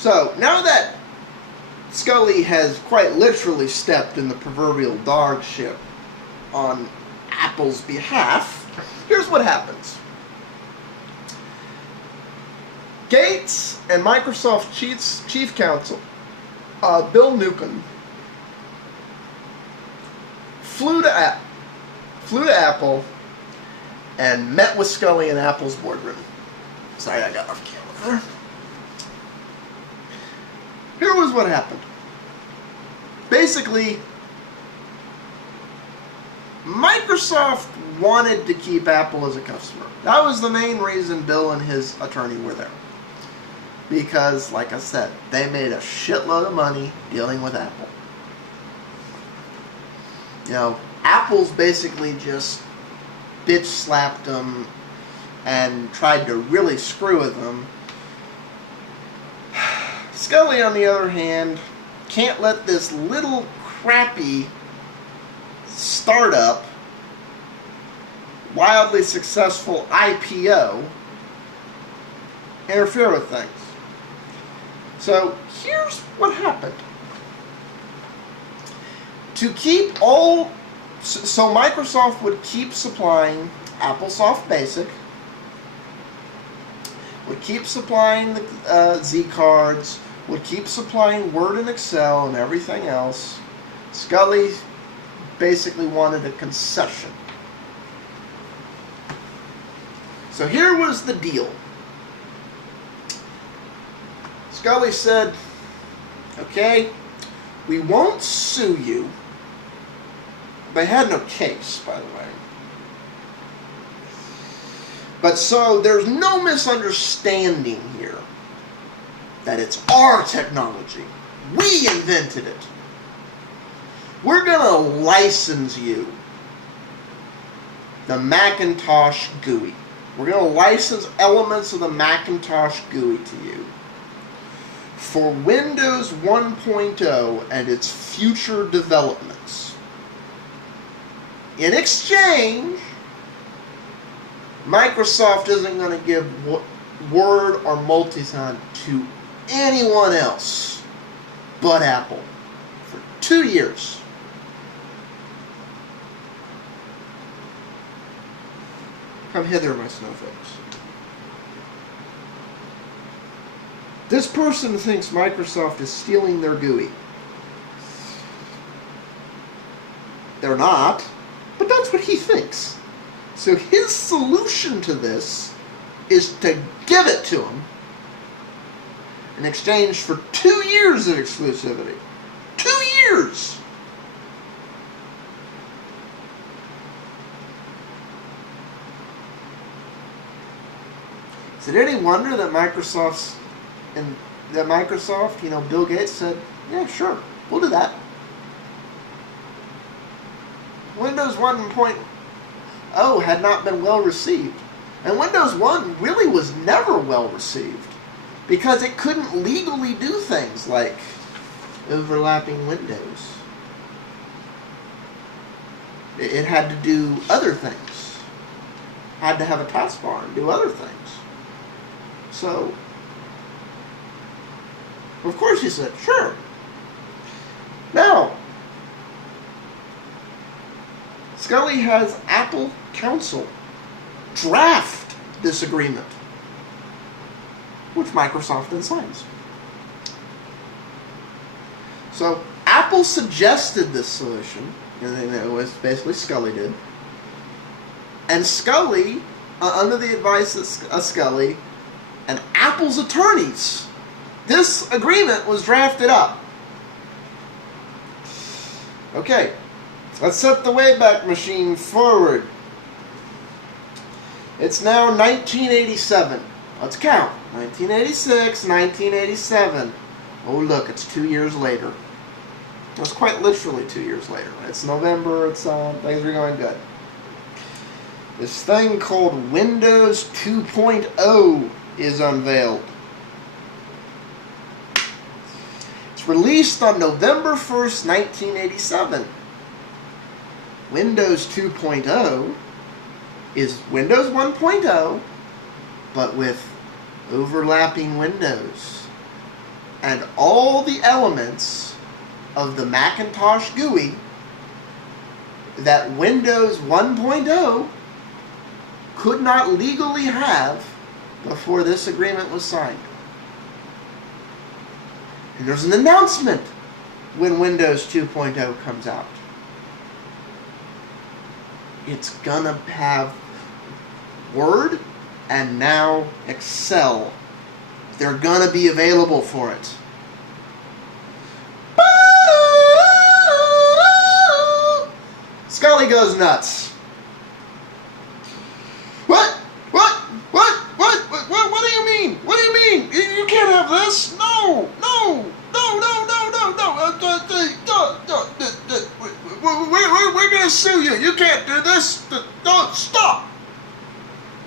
So, now that Scully has quite literally stepped in the proverbial dog ship on Apple's behalf, here's what happens. Gates and Microsoft Chief Counsel, Bill Newcomb, flew to Apple and met with Scully in Apple's boardroom. Sorry, I got off camera there. Here was what happened. Basically, Microsoft wanted to keep Apple as a customer. That was the main reason Bill and his attorney were there. Because, like I said, they made a shitload of money dealing with Apple. You know, Apple's basically just bitch slapped them and tried to really screw with them. Scully, on the other hand, can't let this little crappy startup, wildly successful IPO, interfere with things. So here's what happened. To keep all, so Microsoft would keep supplying AppleSoft Basic, would keep supplying the Z cards, would keep supplying Word and Excel and everything else. Scully basically wanted a concession. So here was the deal. Scully said, okay, we won't sue you. They had no case, by the way. But so there's no misunderstanding here that it's our technology. We invented it. We're going to license you the Macintosh GUI. We're going to license elements of the Macintosh GUI to you for Windows 1.0 and its future developments. In exchange, Microsoft isn't going to give Word or Multisign to anyone else but Apple for 2 years. Come hither, my snowflakes. This person thinks Microsoft is stealing their GUI. They're not, but that's what he thinks. So his solution to this is to give it to him in exchange for 2 years of exclusivity. 2 years! Is it any wonder that Microsoft, you know, Bill Gates said, yeah, sure, we'll do that. Windows 1.0 had not been well received. And Windows 1 really was never well received because it couldn't legally do things like overlapping windows. It had to do other things. Had to have a taskbar and do other things. So, of course he said, sure. Now, Scully has Apple counsel draft this agreement, which Microsoft then signs. So Apple suggested this solution, and it was basically Scully did. And Scully, under the advice of Scully and Apple's attorneys, this agreement was drafted up. Okay, let's set the Wayback Machine forward. It's now 1987. Let's count. 1986, 1987. Oh, look, it's 2 years later. It's quite literally 2 years later. It's November. It's things are going good. This thing called Windows 2.0 is unveiled. It's released on November 1st, 1987. Windows 2.0 is Windows 1.0, but with overlapping windows and all the elements of the Macintosh GUI that Windows 1.0 could not legally have before this agreement was signed. And there's an announcement when Windows 2.0 comes out. It's gonna have Word and now Excel. They're gonna be available for it. Scully goes nuts. What do you mean? What do you mean? You can't have this? No. We're gonna sue you. You can't do this. Don't stop.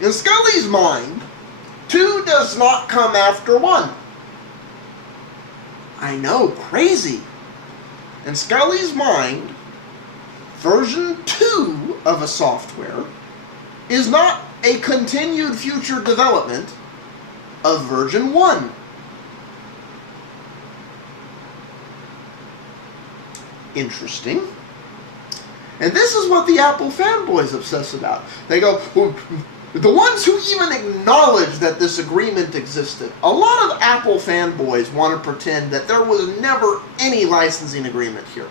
In Scully's mind, 2 does not come after 1. I know, crazy. In Scully's mind, version 2 of a software is not a continued future development of version 1. Interesting. And this is what the Apple fanboys obsess about. They go, the ones who even acknowledge that this agreement existed. A lot of Apple fanboys want to pretend that there was never any licensing agreement here.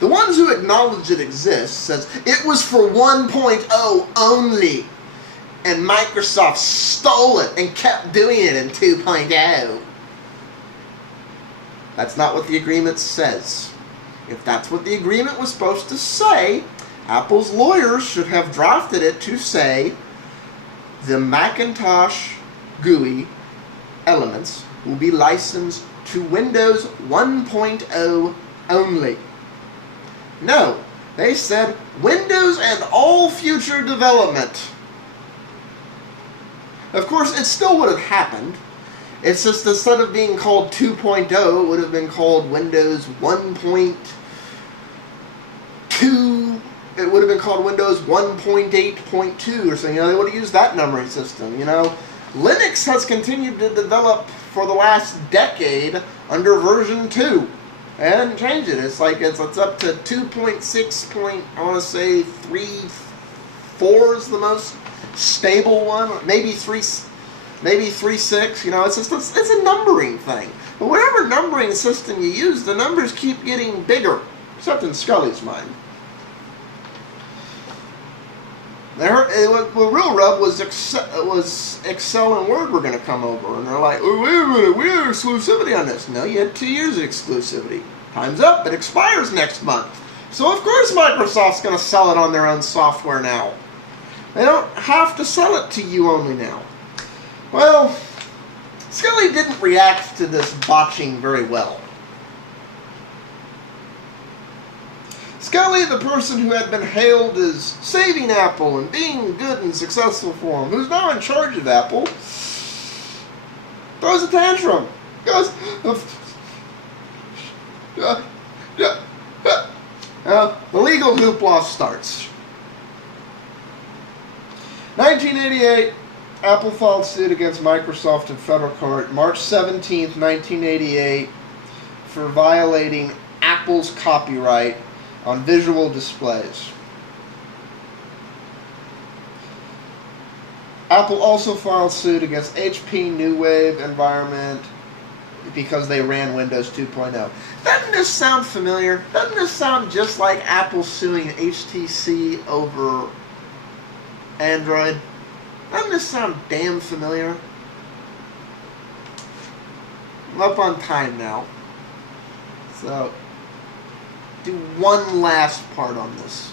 The ones who acknowledge it exists says it was for 1.0 only, and Microsoft stole it and kept doing it in 2.0. That's not what the agreement says. If that's what the agreement was supposed to say, Apple's lawyers should have drafted it to say the Macintosh GUI elements will be licensed to Windows 1.0 only. No, they said Windows and all future development. Of course, it still would have happened. It's just instead of being called 2.0, it would have been called Windows 1.2. It would have been called Windows 1.8.2 or something. You know, they would have used that numbering system. You know, Linux has continued to develop for the last decade under version 2. They hadn't changed it. It's like it's up to 2.6. I want to say 3.4 is the most stable one. Maybe 3.6. You know, it's a numbering thing. But whatever numbering system you use, the numbers keep getting bigger. Except in Scully's mind. The real rub was Excel and Word were going to come over, and they're like, oh, wait a minute, we have exclusivity on this. No, you had 2 years of exclusivity. Time's up. It expires next month. So of course Microsoft's going to sell it on their own software now. They don't have to sell it to you only now. Well, Scully didn't react to this botching very well. Scully, the person who had been hailed as saving Apple and being good and successful for him, who's now in charge of Apple, throws a tantrum. Goes, the legal hoopla starts. 1988, Apple filed suit against Microsoft in federal court March 17th, 1988, for violating Apple's copyright on visual displays. Apple also filed suit against HP New Wave Environment because they ran Windows 2.0. Doesn't this sound familiar? Doesn't this sound just like Apple suing HTC over Android? Doesn't this sound damn familiar? I'm up on time now. So, do one last part on this.